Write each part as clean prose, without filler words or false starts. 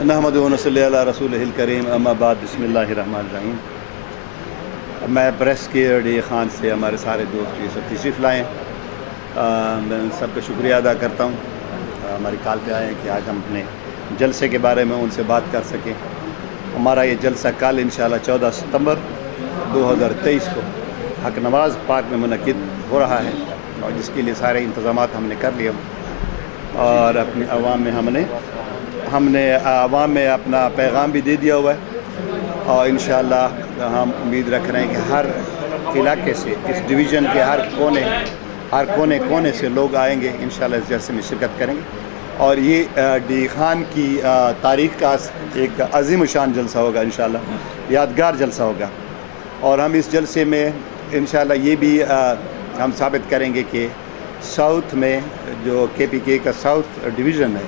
नहमदुहु व नसल्ली अला रसूलिहिल करीम अम्मा बाद बिस्मिल्लाहिर रहमानिर रहीम। मैं प्रेस के डी खान से हमारे सारे दोस्त ये सब तशरीफ़ लाएँ। मैं सबका शुक्रिया अदा करता हूँ हमारी कॉल पे आए हैं कि आज हम अपने जलसे के बारे में उनसे बात कर सकें। हमारा ये जलसा कल इंशाअल्लाह 14 सितंबर 2023 को हक नवाज़ पार्क में मुनक़िद हो रहा है और जिसके लिए सारे इंतज़ामात हमने कर लिए और अपनी आवाम में हमने आवाम में अपना पैगाम भी दे दिया हुआ है और इंशाअल्लाह हम उम्मीद रख रहे हैं कि हर इलाके से इस डिवीज़न के हर कोने से लोग आएंगे इंशाअल्लाह इस जलसे में शिरकत करेंगे और ये डी खान की तारीख़ का एक अज़ीम शान जलसा होगा इंशाअल्लाह, यादगार जलसा होगा। और हम इस जलसे में इंशाअल्लाह ये भी हम साबित करेंगे कि साउथ में जो KPK का साउथ डिवीज़न है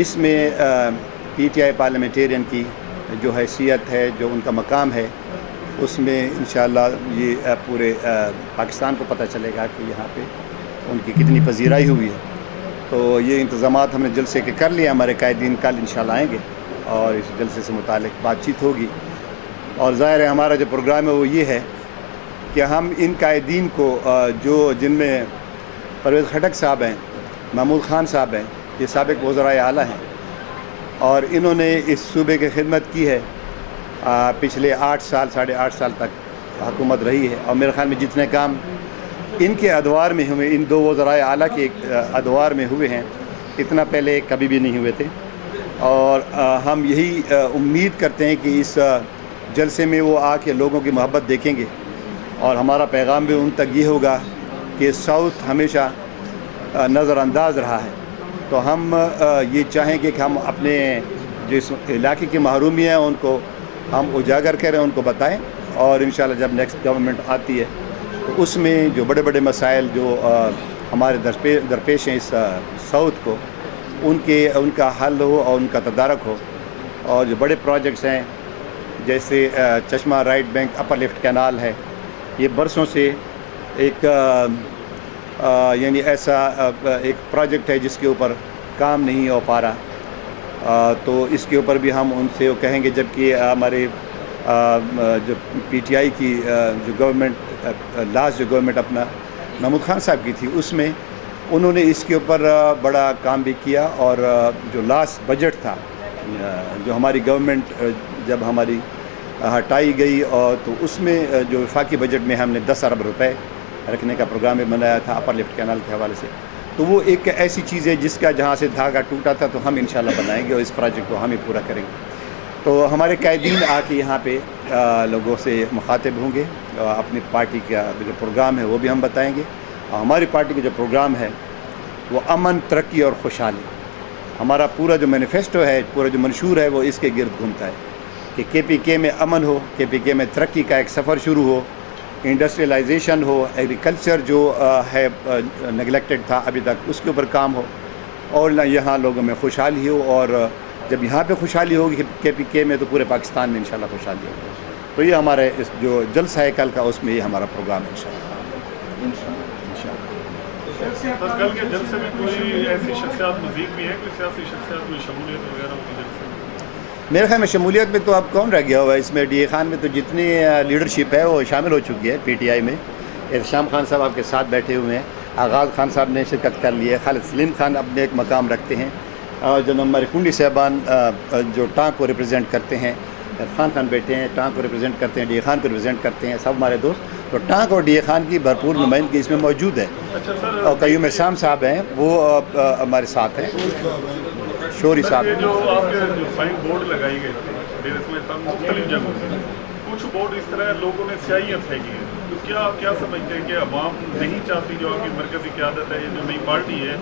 इसमें PTI पार्लियामेंटेरियन की जो हैसियत है, जो उनका मकाम है, उसमें इंशाअल्लाह ये पूरे पाकिस्तान को पता चलेगा कि यहाँ पे उनकी कितनी पजीराई हुई है। तो ये इंतज़ामात हमने जलसे के कर लिए। हमारे कायदीन कल इंशाअल्लाह आएंगे और इस जलसे से मुतालिक बातचीत होगी और ज़ाहिर है हमारा जो प्रोग्राम है वो ये है कि हम इन कायदीन को जिनमें परवेज़ खटक साहब हैं, महमूद ख़ान साहब हैं, ये साबिक़ वज़राए आला हैं और इन्होंने इस सूबे की खिदमत की है। पिछले 8 साल 8.5 साल तक हुकूमत रही है और मेरे ख़्याल में जितने काम इनके अदवार में हुए, इन 2 वज़राए आला के अदवार में हुए हैं, इतना पहले कभी भी नहीं हुए थे। और हम यही उम्मीद करते हैं कि इस जलसे में वो आके लोगों की मोहब्बत देखेंगे और हमारा पैगाम भी उन तक ये होगा कि साउथ हमेशा नज़रअंदाज रहा है। तो हम ये चाहेंगे कि हम अपने जिस इलाके की महरूमी है उनको हम उजागर करें, उनको बताएं और इंशाअल्लाह जब नेक्स्ट गवर्नमेंट आती है तो उसमें जो बड़े बड़े मसाइल जो हमारे दरपेश हैं इस साउथ को उनका हल हो और उनका तदारक हो। और जो बड़े प्रोजेक्ट्स हैं जैसे चश्मा राइट बैंक अपर लिफ्ट कैनाल है, ये बरसों से एक यानी ऐसा एक प्रोजेक्ट है जिसके ऊपर काम नहीं हो पा रहा। तो इसके ऊपर भी हम उनसे वो कहेंगे, जबकि हमारे जो PTI की जो गवर्नमेंट लास्ट जो गवर्नमेंट अपना महमूद ख़ान साहब की थी उसमें उन्होंने इसके ऊपर बड़ा काम भी किया। और जो लास्ट बजट था जो हमारी गवर्नमेंट जब हमारी हटाई गई और तो उसमें जो वफाकी बजट में हमने 10 अरब रुपए रखने का प्रोग्राम भी बनाया था अपर लिफ्ट कैनाल के हवाले से। तो वो एक ऐसी चीज़ है जिसका जहाँ से धागा टूटा था तो हम इंशाल्लाह बनाएंगे और इस प्रोजेक्ट को हम ही पूरा करेंगे। तो हमारे कायदीन आके यहाँ पे लोगों से मुखातिब होंगे, अपनी पार्टी का जो प्रोग्राम है वो भी हम बताएंगे। और हमारी पार्टी का जो प्रोग्राम है वो अमन, तरक्की और खुशहाली, हमारा पूरा जो मैनिफेस्टो है, पूरा जो मंशूर है वो इसके गिर्द घूमता है कि KPK में अमन हो, KPK में तरक्की का एक सफ़र शुरू हो, इंडस्ट्रियलाइजेशन हो, एग्रीकल्चर जो है नेगलेक्टेड था अभी तक उसके ऊपर काम हो और यहाँ लोगों में खुशहाली हो। और जब यहाँ पे खुशहाली होगी KPK में तो पूरे पाकिस्तान में इंशाल्लाह खुशहाली होगी। तो ये हमारे इस जो जलसा है कल का उसमें ये हमारा प्रोग्राम है इंशाल्लाह। बस कल के जलसे में कोई ऐसी शख्सियत मज़ीद भी है, कोई सियासी शख्सियत, कोई शमूलियत वगैरह होगी जलसे में? मेरे ख्याल में शमूलियत में तो अब कौन रह गया हुआ है इसमें। DA खान में तो जितनी लीडरशिप है वो शामिल हो चुकी है PTI में। एहतशाम खान साहब आपके साथ बैठे हुए हैं, आगाज़ खान साहब ने शिरकत कर ली है, खालिद सलीम खान अपने एक मकाम रखते हैं और जो हमारे कुंडी साहबान जो टांग को रिप्रेजेंट करते हैं, इरफान खान बैठे हैं, टांग को रिप्रेजेंट करते हैं, DA खान को रिप्रेजेंट करते हैं, सब हमारे दोस्त। तो टांग और DA खान की भरपूर नुमाइंदगी इसमें मौजूद है। और कयूम इस्लाम साहब हैं वो हमारे साथ हैं, शोरी साहब। जो आपके जो साइन बोर्ड लगाई गई थी मुख्तलिफ जगहों से, कुछ बोर्ड इस तरह लोगों ने स्याहियाँ फेंकी हैं, तो क्या आप क्या समझते हैं कि अवाम नहीं चाहती जो आपकी मरकज़ी क़यादत है, ये जो नई पार्टी है,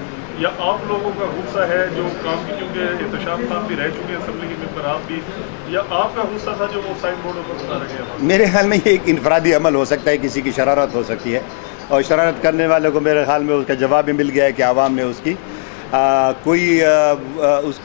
या आप लोगों का गुस्सा है जो काम की, क्योंकि एहतशाम साहब भी रह चुके हैं असम्बली के मेंबर आप भी, या आपका गुस्सा था जो वो साइन बोर्डों पर उतारा गया? मेरे ख्याल में ये एक इनफरादी अमल हो सकता है, किसी की शरारत हो सकती है और शरारत करने वालों को मेरे ख्याल में उसका जवाब भी मिल गया है कि आवाम ने उसकी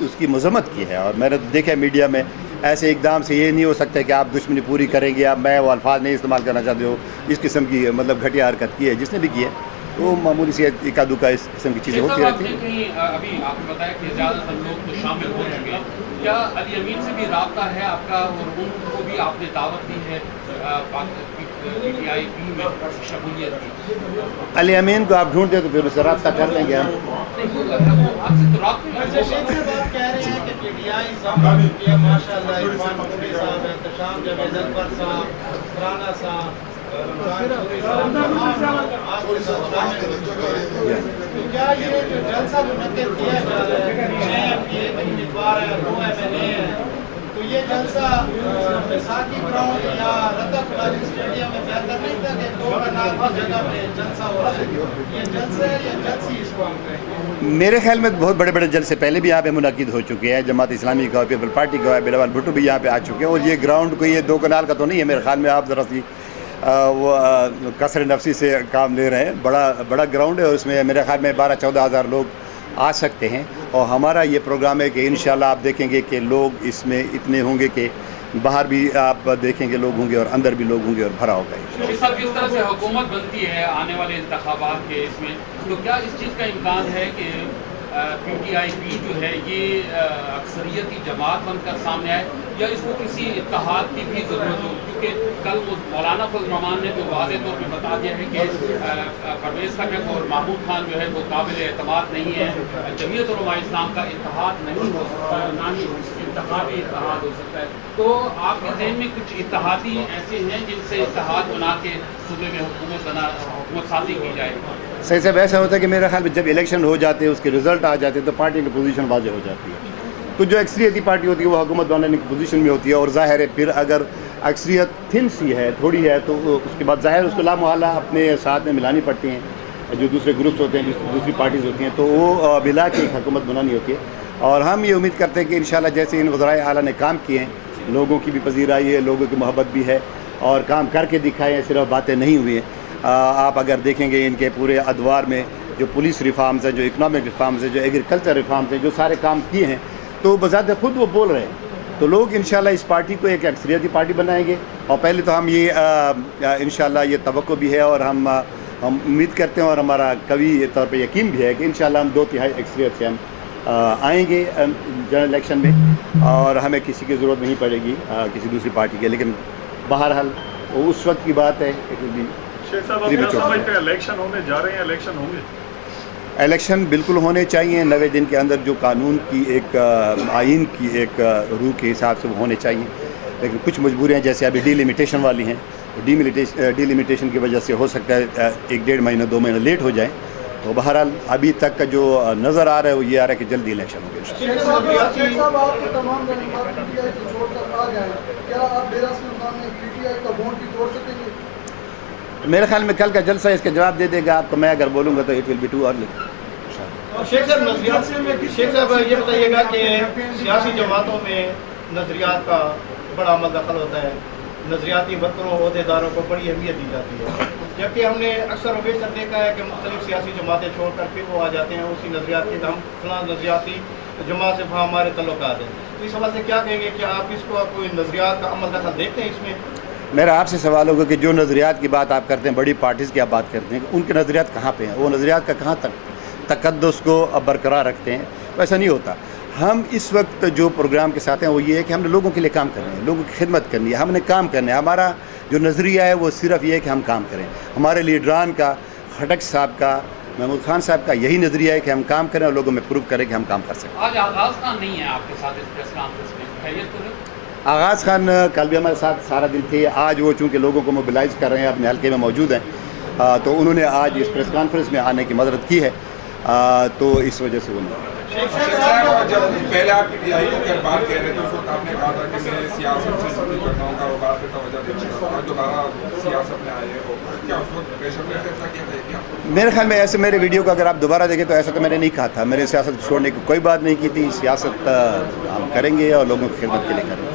उसकी मजम्मत की है। और मैंने तो देखा है मीडिया में ऐसे एकदम से ये नहीं हो सकता कि आप दुश्मनी पूरी करेंगे, आप मैं वो अल्फाज नहीं इस्तेमाल करना चाहते हो, इस किस्म की मतलब घटिया हरकत की है जिसने भी की है। तो मामूली सी इक्का दुक्का इस किस्म की चीज़ें होती रहती हैं। कहीं अभी आपने बताया कि ज़्यादातर लोग तो शामिल हो चुके हैं, क्या अली अमीन से भी रब्ता है आपका और उनको भी आपने दावत दी है PTI में शमूलियत की? अली अमीन को आप ढूंढते तो फिर उससे रब्ता कर लेंगे हम। आपसे तो रब्ता शेख साहब आप कह रहे हैं कि PTI साहब माशाअल्लाह इरफान नूरी साहब, एहतशाम जावेद अकबर साहब, राना साहब, तो क्या ये जो जलसा मुनक्किद किया जा रहा है, 6 MPA उम्मीदवार है, 2 MLA हैं, तो ये जलसा बैसाखी ग्राउंड या रतब स्टेडियम में बेहतर नहीं था कि 2 कनाल की जगह पे जलसा हो रहा है? ये जलसा है या जलसी इसको हम कहें? मेरे ख्याल में बहुत बड़े बड़े जलसे पहले भी यहाँ पे मुनाकिद हो चुके हैं। जमात इस्लामी का, पीपल पार्टी का, बिलावल भुट्टो भी यहाँ पे आ चुके हैं। और ये ग्राउंड कोई ये 2 कनाल का तो नहीं है मेरे ख्याल में। आप ज़रा सी कसर नफसी से काम ले रहे हैं। बड़ा ग्राउंड है और उसमें मेरे ख्याल में 12-14 हज़ार लोग आ सकते हैं। और हमारा ये प्रोग्राम है कि इंशाल्लाह आप देखेंगे कि लोग इसमें इतने होंगे कि बाहर भी आप देखेंगे लोग होंगे और अंदर भी लोग होंगे और भरा होगा। जिस तरह से हुकूमत बनती है आने वाले इंतखाबात के इसमें, तो क्या इस चीज़ का इम्कान है कि PTI जो है ये अक्सरियती जमात बनकर सामने आए, या इसको किसी इत्तेहाद की भी ज़रूरत हो? क्योंकि कल मौलाना फजल रहमान ने तो वाज़ेह तौर पर बता दिया है कि परवेज़ खटक और महमूद खान जो है वो काबिल एतमाद नहीं है। जमीयत उलमा इस्लाम का इत्तेहाद नहीं हो सकता, ना ही इंतखाबी इत्तेहाद हो सकता है। तो आपके ज़हन में कुछ इत्तेहादी ऐसे हैं जिनसे इत्तेहाद बना के सूबे में हुकूमत साजी की जाए? सही से ऐसा होता है कि मेरे ख्याल में जब इलेक्शन हो जाते हैं, उसके रिजल्ट आ जाते हैं, तो पार्टी की पोजीशन वाज़ेह हो जाती है। तो जो अक्सरियती पार्टी होती है वो हुकूमत बनाने की पोजीशन में होती है। और ज़ाहिर है फिर अगर अक्सरियत थिन सी है, थोड़ी है, तो उसके बाद ज़ाहिर उसको लामोहल्ला अपने साथ में मिलानी पड़ती हैं। जो दूसरे ग्रुप्स होते हैं, दूसरी पार्टीज़ होती हैं, तो वो मिला के एक हुकूमत बनानी होती है। और हम ये उम्मीद करते हैं कि इंशाल्लाह जैसे इन वज़राए आला ने काम किए हैं, लोगों की भी पजीराई है, लोगों की मोहब्बत भी है और काम करके दिखाए हैं, सिर्फ बातें नहीं हुई हैं। आप अगर देखेंगे इनके पूरे अदवार में जो पुलिस रिफॉर्म्स हैं, जो इकनॉमिक रिफॉर्म्स हैं, जो एग्रीकल्चर रिफॉर्म्स हैं, जो सारे काम किए हैं, तो बज़ात खुद वो बोल रहे हैं। तो लोग इंशाल्लाह इस पार्टी को एक अक्सरियती पार्टी बनाएंगे। और पहले तो हम ये इंशाल्लाह ये तवक्को भी है और हम उम्मीद करते हैं और हमारा कभी तौर पे यकीन भी है कि इंशाल्लाह हम 2/3 अक्सरियत से हम आएंगे जनरल इलेक्शन में और हमें किसी की ज़रूरत नहीं पड़ेगी किसी दूसरी पार्टी के। लेकिन बहरहाल उस वक्त की बात है। शेख साहब, आप क्या समझते हैं, इलेक्शन होने जा रहे हैं, इलेक्शन होंगे? इलेक्शन बिल्कुल होने चाहिए। 90 दिन के अंदर जो कानून की एक आइन की एक रूह के हिसाब से वो होने चाहिए। लेकिन कुछ मजबूरियाँ जैसे अभी डिलिमिटेशन वाली हैं, डिलिमिटेशन की वजह से हो सकता है 1-1.5 महीना 2 महीने लेट हो जाए। तो बहरहाल अभी तक का जो नज़र आ रहा है वो ये आ रहा है कि जल्दी इलेक्शन हो गया। मेरे ख्याल में कल का जलसा इसका जवाब दे देगा आपको। मैं अगर बोलूँगा तो it will be too early. Sheikh साहब नजरियात से शेख साहब ये बताइएगा कि सियासी जमातों में नजरियात का बड़ा अमल दखल होता है, नजरियाती वर्करों अहदेदारों को बड़ी अहमियत दी जाती है, जबकि हमने अक्सर अवेशर देखा है कि मुख्तलिफ सियासी जमातें छोड़कर फिर वो आ जाते हैं उसी नजरियात के, हम फलां नजरियाती जमात से हमारे तल्लुकात हैं। तो इस हवाले से क्या कहेंगे कि आप इसको कोई नजरियात का अमल दखल देखते हैं इसमें? मेरा आपसे सवाल होगा कि जो नज़रियात की बात आप करते हैं, बड़ी पार्टीज़ की आप बात करते हैं, उनके नज़रियात कहाँ पे हैं? वो नज़रियात का कहाँ तक तकद्दुस को बरकरार रखते हैं? वैसा नहीं होता। हम इस वक्त जो प्रोग्राम के साथ हैं वो ये है कि हमने लोगों के लिए काम करना है, लोगों की खिदमत करनी है, हमने काम करना है। हमारा जो नज़रिया है वो सिर्फ ये है कि हम काम करें। हमारे लीडरान का, खटक साहब का, महमूद खान साहब का यही नज़रिया है कि हम काम करें और लोगों में प्रूव करें कि हम काम कर सकते हैं। आज आगाज़ खान नहीं है आपके साथ इस प्रेस कॉन्फ्रेंस में, खैरियत तो है? आगाज़ खान कल भी हमारे साथ सारा दिन थे। आज वो चूँकि लोगों को मोबिलाइज़ कर रहे हैं, अपने हल्के में मौजूद हैं, तो उन्होंने आज इस प्रेस कॉन्फ्रेंस में आने की मदद की है, तो इस वजह से वो नहीं। जब पहले आप PTI की बात कह रहे थे उस वक्त आपने कहा था कि मैं सियासत से छुट्टी करता हूँ, कारोबार पे तवज्जो देता हूँ, दोबारा सियासत में आए हो, क्या उस वक्त प्रेशर में फैसला किया था क्या? मेरे ख्याल में ऐसे मेरे वीडियो को अगर आप दोबारा देखें तो ऐसा तो मैंने नहीं कहा था। मेरे सियासत छोड़ने की कोई बात नहीं की थी। सियासत हम करेंगे और लोगों की खिदमत के लिए करेंगे।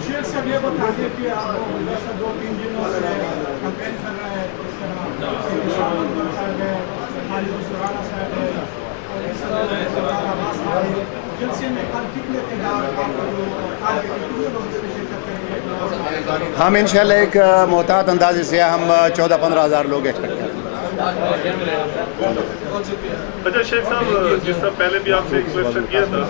हम इंशाल्लाह एक मोहतात अंदाजे से हम 14-15 हज़ार लोग एक्सपेक्ट करते हैं। अच्छा शेख साहब, जिस तरह पहले भी आपसे एक क्वेश्चन किया था,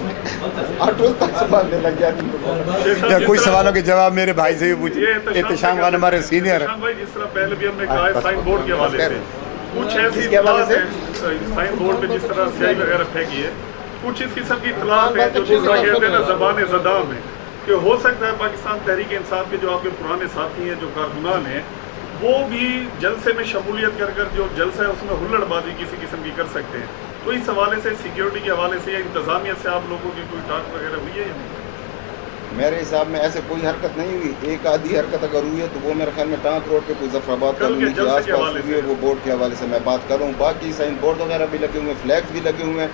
शेख साहब, या कोई जिस तरह- सवालों के जवाब मेरे भाई से भी पूछिए। ये एहतशाम खान हमारे सीनियर एहतशाम भाई, जिस तरह पहले भी हमने कहा है साइन बोर्ड के हवाले से, कुछ ऐसी किसके हवाले इत्तलात है साइन बोर्ड पे जिस तरह स्याही वगैरह फेंकी है, कुछ इस किस्म की इत्तलात है जो जिस तरह कहते हैं ना ज़बान ज़दा में, कि हो सकता है पाकिस्तान तहरीक इंसाफ के जो आपके पुराने साथी हैं, जो कारकुनान हैं, वो भी जलसे में शमूलियत कर कर जो जलसा है उसमें हुल्लड़बाजी किसी किस्म की कर सकते हैं। तो इस हवाले से, सिक्योरिटी के हवाले से या इंतज़ामिया से आप लोगों की कोई टाक वगैरह हुई है या नहीं? मेरे हिसाब में ऐसे कोई हरकत नहीं हुई। एक आधी हरकत अगर हुई है तो वो मेरे ख्याल में टांक रोड पे कोई जफराबाद कल के कॉलोनी के जलसे के आसपास हवाले हुई है, से। वो बोर्ड के हवाले से मैं बात कर रहा हूँ। बाकी साइन बोर्ड वगैरह भी लगे हुए हैं, फ्लैग्स भी लगे हुए हैं,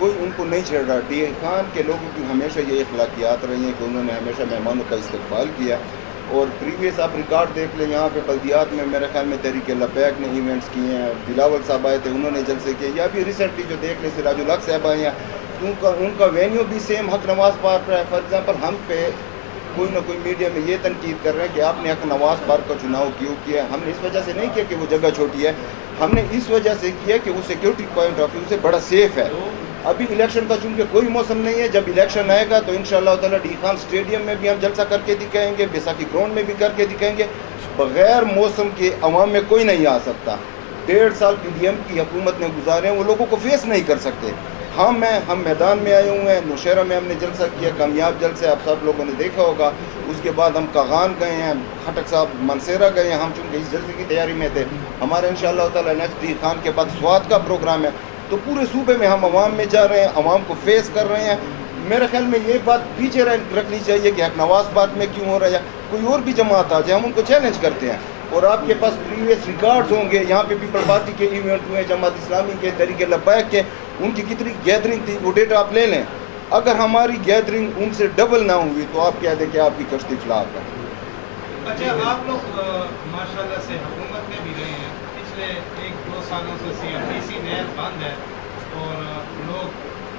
कोई उनको नहीं छेड़ रहा। डी खान के लोगों की हमेशा ये अखलाकियात रही हैं कि उन्होंने हमेशा मेहमानों का इस्तकबाल किया। और प्रीवियस आप रिकॉर्ड देख लें, यहाँ पे बल्दियात में मेरे ख्याल में तहरीक लबैक ने इवेंट्स किए हैं, बिलावल साहब आए थे, उन्होंने जलसे किए, या भी रिसेंटली जो देख लें सिराजुल हक साहब आए हैं, उनका वेन्यू भी सेम हक नवाज पार्क है। फॉर एग्जाम्पल हम पे कोई ना कोई मीडिया में ये तनकीद कर रहे हैं कि आपने हक नवाज पार्क का चुनाव क्यों किया। हमने इस वजह से नहीं किया कि वो जगह छोटी है, हमने इस वजह से किया कि वो सिक्योरिटी पॉइंट ऑफ व्यू से बड़ा सेफ है। अभी इलेक्शन का चूंकि कोई मौसम नहीं है, जब इलेक्शन आएगा तो इंशाअल्लाह ताला डी खान स्टेडियम में भी हम जलसा करके दिखाएंगे, बैसाखी ग्राउंड में भी करके दिखाएंगे। बगैर मौसम के अवाम में कोई नहीं आ सकता। 1.5 साल PDM की हुकूमत ने गुजारे हैं, वो लोगों को फेस नहीं कर सकते। हम मैदान में आए हुए हैं, नौशहरा में हमने जलसा किया, कामयाब जलसे आप सब लोगों ने देखा होगा। उसके बाद हम कागान गए हैं, खटक साहब मनसेरा गए हैं। हम चूँकि इस जलसे की तैयारी में थे, हमारे इंशाअल्लाह ताला नेक्स्ट डी खान के बाद स्वाद का प्रोग्राम है, तो पूरे सूबे में हम अवाम में जा रहे हैं, अवाम को फेस कर रहे हैं। मेरे ख्याल में ये बात पीछे रखनी चाहिए कि हक नवाज बात में क्यों हो रहा है, कोई और भी जमात आ जाए, हम उनको चैलेंज करते हैं। और आपके पास प्रीवियस रिकॉर्ड्स होंगे, यहाँ पे पीपल पार्टी के इवेंट हुए, जमात इस्लामी के, तहरीक लब्बैक के, उनकी कितनी गैदरिंग थी वो डेटा आप ले लें। अगर हमारी गैदरिंग उनसे डबल ना हुई तो आप कह दें कि आपकी कश्ती खिलाफ है। अच्छा, आप लोग माशाल्लाह से हुकूमत में भी रहे हैं, पिछले 1-2 सालों से CFDC नहर बंद है और लोग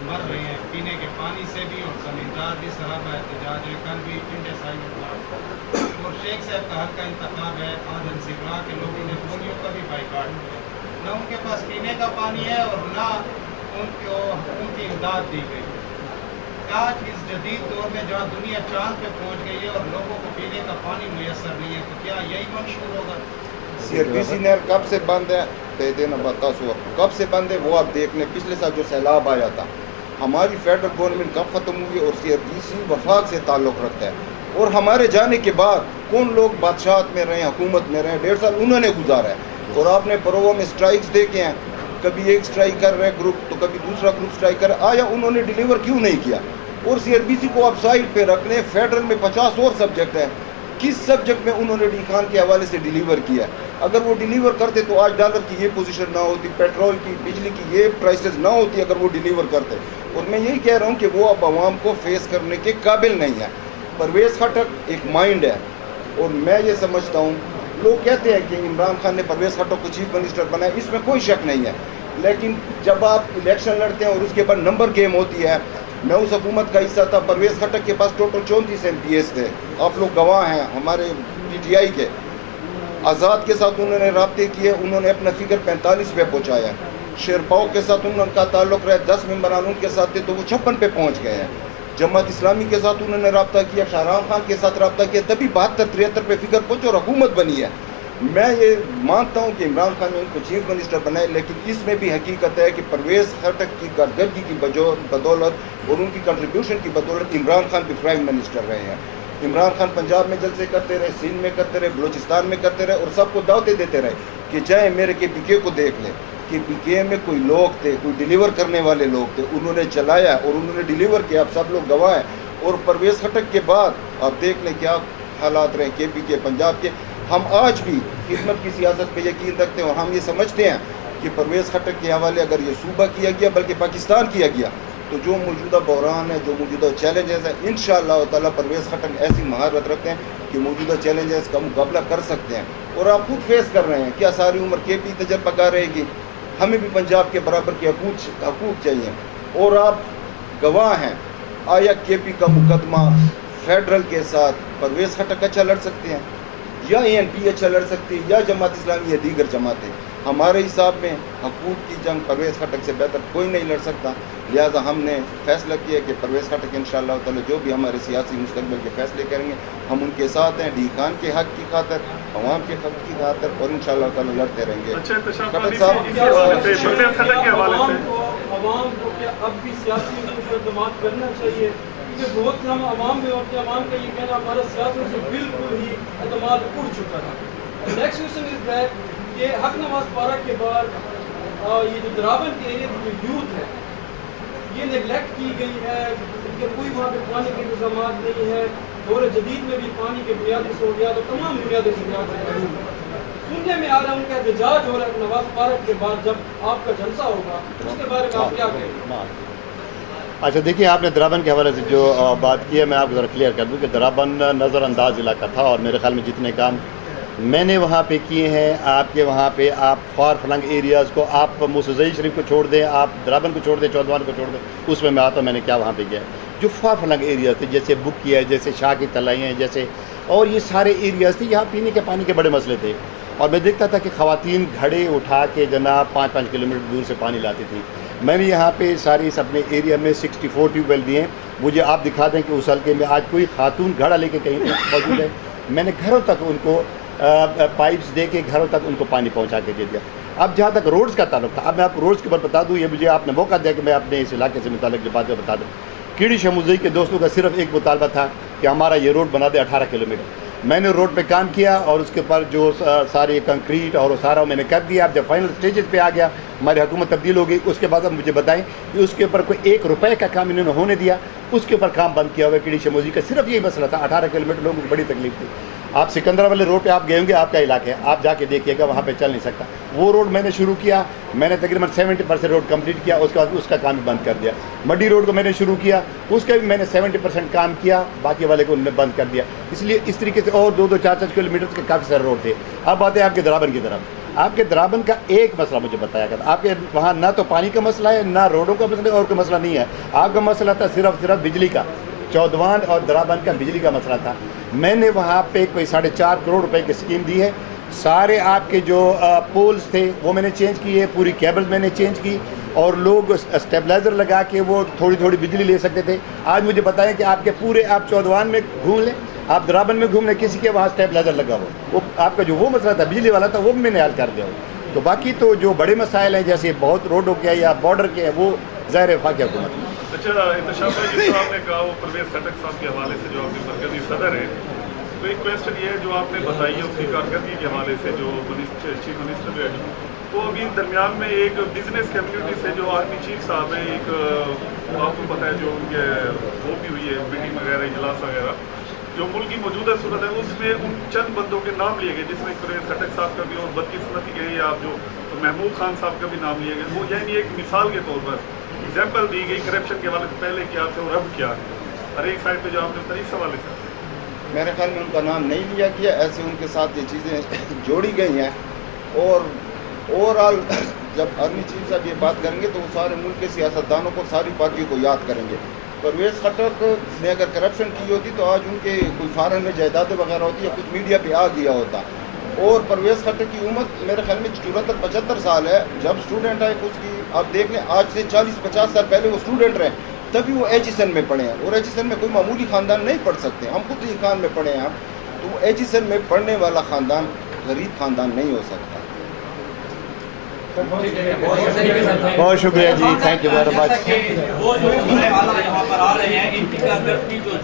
मर रहे हैं पीने के पानी से भी, और ज़मींदार भी सराबा एहतजाज है। कल भी इंडेसाइड हुआ और शेख साहब का हक का इंतखाब है, आदम सिगरा के लोगों ने पोलियो का भी बाइकाट किया। न उनके पास पीने का पानी है और ना उनको उनकी इमदाद दी गई। आज इस जदीद दौर में जहाँ दुनिया चांद पे पहुँच गई है और लोगों को पीने का पानी मुयसर नहीं है, तो क्या यही मंशूर होगा? CFDC नहर कब से बंद है? दे देना बताओ कब से बंद है वो आप देख लें। पिछले साल जो सैलाब आया था, हमारी फेडरल गवर्नमेंट कब ख़त्म हुई और CFDC वफाक से ताल्लुक़ रखता है। और हमारे जाने के बाद कौन लोग बादशाहत में रहे, हुकूमत में रहे, 1.5 साल उन्होंने गुजारा है। और आपने परोवा में स्ट्राइक्स देखे हैं, कभी एक स्ट्राइक कर रहे ग्रुप तो कभी दूसरा ग्रुप स्ट्राइक कर आया, उन्होंने डिलीवर क्यों नहीं किया? और CRBC को आप साइड पे रख लें, फेडरल में 50 और सब्जेक्ट हैं, किस सब्जेक्ट में उन्होंने डी खान के हवाले से डिलीवर किया? अगर वो डिलीवर करते तो आज डॉलर की ये पोजीशन ना होती, पेट्रोल की, बिजली की ये प्राइसेस ना होती अगर वो डिलीवर करते। और मैं यही कह रहा हूँ कि वो अब आवाम को फेस करने के काबिल नहीं है। परवेज़ खटक एक माइंड है और मैं ये समझता हूँ, लोग कहते हैं कि इमरान खान ने परवेज़ खटक को चीफ मिनिस्टर बनाया, इसमें कोई शक नहीं है। लेकिन जब आप इलेक्शन लड़ते हैं और उसके बाद नंबर गेम होती है, मैं उस हुकूमत का हिस्सा था। परवेज़ खटक के पास टोटल 34 MPs थे, आप लोग गवाह हैं हमारे PTI के। आज़ाद के साथ उन्होंने राब्ते किए, उन्होंने अपना फिगर 45 पे पहुँचाया। शेरपाओ के साथ उनका ताल्लुक़ रहा, 10 मेंबरान उनके साथ थे तो वो 56 पे पहुँच गए हैं। जमात इस्लामी के साथ उन्होंने रब्ता किया, शाहराम खान के साथ रब्ता किया, तभी 72-73 पे फिगर पहुँचे और हुकूमत बनी है। मैं ये मानता हूँ कि इमरान खान ने उनको चीफ मिनिस्टर बनाए, लेकिन इसमें भी हकीकत है कि परवेज़ खटक की कारकर्दगी की बदौलत और उनकी कंट्रीब्यूशन की बदौलत इमरान खान भी प्राइम मिनिस्टर रहे हैं। इमरान खान पंजाब में जलसे करते रहे, सिंध में करते रहे, बलूचिस्तान में करते रहे और सबको दावतें देते रहे कि चाहे मेरे KPK को देख लें कि PK में कोई लोग थे, कोई डिलीवर करने वाले लोग थे, उन्होंने चलाया और उन्होंने डिलीवर किया, आप सब लोग गवाह हैं। और परवेज़ खटक के बाद आप देख लें क्या हालात रहे KPK पंजाब के। हम आज भी खिदमत की सियासत पे यकीन रखते हैं और हम ये समझते हैं कि परवेज़ खटक के हवाले अगर ये सूबा किया गया, बल्कि पाकिस्तान किया गया, तो जो मौजूदा बहरान है, जो मौजूदा चैलेंजेस है, इंशाअल्लाह ताला परवेज़ खटक ऐसी महारत रखते हैं कि मौजूदा चैलेंजेस का मुकाबला कर सकते हैं। और आप खुद फेस कर रहे हैं, क्या सारी उम्र KP तजर्बाकार रहेगी? हमें भी पंजाब के बराबर के हकूक़ चाहिए और आप गवाह हैं। आया KP का मुकदमा फेडरल के साथ परवेज़ खटक अच्छा लड़ सकते हैं, या ANP अच्छा लड़ सकती है, या जमात इस्लामी या दीगर जमातें। हमारे हिसाब में हकूक़ की जंग परवेज़ खटक से बेहतर कोई नहीं लड़ सकता। लिहाजा हमने फैसला किया कि परवेज़ खटक इंशाअल्लाह ताला जो भी हमारे सियासी मुस्तकबिल के फैसले करेंगे हम उनके साथ हैं, डी खान के हक़ की खातर, अवाम के हक़ की खातर, और इंशाअल्लाह ताला लड़ते रहेंगे। अच्छा, इंतशार खटक वाली साहब, से इसी हवाले से परवेज़ खटक के हवाले से अवाम को क्या अब भी सियासी पर एतमाद करना चाहिए? क्योंकि बहुत से हम अवाम में होते हैं, अवाम का ये कहना हमारा सियासत से बिल्कुल ही एतमाद उड़ चुका था। नेक्स्ट क्वेश्चन इज दैट कि हक नवाज पारा के बाद ये जो द्रावन के एरिया की जो यूथ है ये नेगलेक्ट की गई है, कि कोई वहाँ पे पानी के इंतजाम नहीं है, दौर जदीद में भी पानी के बुनियादी सहूलियात और तमाम बुनियादी सहूलियात से महरूम है। सुनने में आ रहा है उनका एहतजाज हो रहा है नवाज पारा के बाद जब आपका जलसा होगा, उसके बारे में आप क्या कहेंगे? अच्छा देखिए, आपने द्राबन के हवाले से जो बात की है, मैं आपको ज़रा क्लियर कर दूं कि द्राबन नज़रअंदाज इलाका था और मेरे ख्याल में जितने काम मैंने वहाँ पे किए हैं, आपके वहाँ पे आप फार फ्लंग एरियाज़ को, आप मुसज़ई शरीफ को छोड़ दें, आप द्राबन को छोड़ दें, चौधवान को छोड़ दें, उसमें मैं आता हूँ मैंने क्या वहाँ पे किया है। जो फार फ्लंग एरियाज़ थे, जैसे बुक किया है, जैसे शाह की तलाई हैं, जैसे और ये सारे एरियाज़ थे, यहाँ पीने के पानी के बड़े मसले थे। और मैं देखता था कि ख़वातीन घड़े उठा के जनाब 5-5 किलोमीटर दूर से पानी लाती थी। मैंने यहाँ पे सारी इस अपने एरिया में 64 ट्यूबवेल दिए हैं। मुझे आप दिखा दें कि उस हल्के में आज कोई खातून घड़ा लेके कहीं मौजूद है? मैंने घरों तक उनको पाइप्स दे के घरों तक उनको पानी पहुँचा के दे दिया। अब जहाँ तक रोड्स का ताल्लुक था, अब मैं आपको रोड्स के ऊपर बता दूँ, ये मुझे आपने मौका दिया कि मैं अपने इस इलाके से मुताल्लिक़ जो बातें बता दूँ। कीड़ी शमुज़ई के दोस्तों का सिर्फ एक मुतालबा था कि हमारा ये रोड बना दे 18 किलोमीटर। मैंने रोड पे काम किया और उसके ऊपर जो सारी कंक्रीट और सारा मैंने कर दिया। अब जब फाइनल स्टेजेस पे आ गया, हमारी हुकूमत तब्दील हो गई, उसके बाद अब मुझे बताएं कि उसके ऊपर कोई 1 रुपये का काम इन्होंने होने दिया, उसके ऊपर काम बंद किया हुआ है। कीड़ी शमूज़ी का सिर्फ यही मसला था, 18 किलोमीटर लोगों को बड़ी तकलीफ थी। आप सिकंदरा वाले रोड पे आप गए होंगे, आपका इलाका है, आप जाके देखिएगा, वहाँ पे चल नहीं सकता। वो रोड मैंने शुरू किया, मैंने तकरीबन 70% रोड कंप्लीट किया, उसके बाद उसका काम भी बंद कर दिया। मड्डी रोड को मैंने शुरू किया, उसका भी मैंने 70% काम किया, बाकी वाले को उन्होंने बंद कर दिया। इसलिए इस तरीके से और 2-2, 4-4 किलोमीटर के काफ़ी सारे रोड थे। अब आते हैं आपके द्राबन की तरफ। आपके द्राबन का एक मसला मुझे बताया गया था, आपके वहाँ ना तो पानी का मसला है, ना रोडों का मसला है, और कोई मसला नहीं है। आपका मसला था सिर्फ बिजली का। चौधवान और द्राबन का बिजली का मसला था। मैंने वहाँ पे कोई 4.5 करोड़ रुपए की स्कीम दी है। सारे आपके जो पोल्स थे वो मैंने चेंज किए, पूरी केबल्स मैंने चेंज की, और लोग स्टेबलाइज़र लगा के वो थोड़ी थोड़ी बिजली ले सकते थे। आज मुझे बताएं कि आपके पूरे आप चौधवान में घूम लें, आप द्राबन में घूम लें, किसी के वहाँ स्टेबलाइज़र लगा हो, वो आपका जो वो मसला था बिजली वाला था वो भी मैंने हल कर दिया हो। तो बाकी तो जो बड़े मसाइल हैं जैसे बहुत रोडों के या बॉर्डर के हैं, वो ज़ाहिर वफाकी हुकूमत। अच्छा, इंतशार भाई, जिस आपने कहा वो परवेज़ खटक साहब के हवाले से जो आपके मरकज़ी सदर है, तो एक क्वेश्चन ये है जो आपने बताई है उसकी कारकर्दगी के हवाले से, जो चीफ मिनिस्टर जो है, तो अभी दरमियान में एक बिजनेस कम्युनिटी से जो आर्मी चीफ साहब है, एक आपको पता है जो उनके वो भी हुई है मीटिंग वगैरह, इजलास वगैरह, जो मुल्क की मौजूदा सूरत है उसमें उन चंद बंदों के नाम लिए गए, जिसमें परवेज़ खटक साहब का भी और बदकिस्मती गई आप जो महमूद खान साहब का भी नाम लिए गए। वो यानी एक मिसाल के तौर पर एग्जाम्पल दी गई करप्शन के हवाले से, पहले क्या थे और अब क्या है। हर एक साइड पे जो आपने बताया इस हवाले से मेरे ख्याल में उनका नाम नहीं लिया गया, ऐसे उनके साथ ये चीज़ें जोड़ी गई हैं। और ओवरऑल जब आर्मी चीफ साहब ये बात करेंगे तो वो सारे मुल्क के सियासतदानों को, सारी पार्टियों को याद करेंगे। परवेज़ खटक ने अगर करप्शन की होती तो आज उनके कोई फॉरेन में जायदादें वगैरह होती या कुछ मीडिया पे आ गया होता। और परवेज़ खटक की उम्र मेरे ख्याल में 74-75 साल है। जब स्टूडेंट है उसकी आप देख लें, आज से 40-50 साल पहले वो स्टूडेंट रहे, तभी वो एचिसन में पढ़े हैं। और एचिसन में कोई मामूली ख़ानदान नहीं पढ़ सकते, हम खुद ही खान में पढ़े हैं हम, तो एचिसन में पढ़ने वाला ख़ानदान गरीब ख़ानदान नहीं हो सकता। बहुत शुक्रिया जी, थैंक यू वेरी मच। वो जो यहाँ पर आ रहे हैं, इनकी कारकर्दगी जो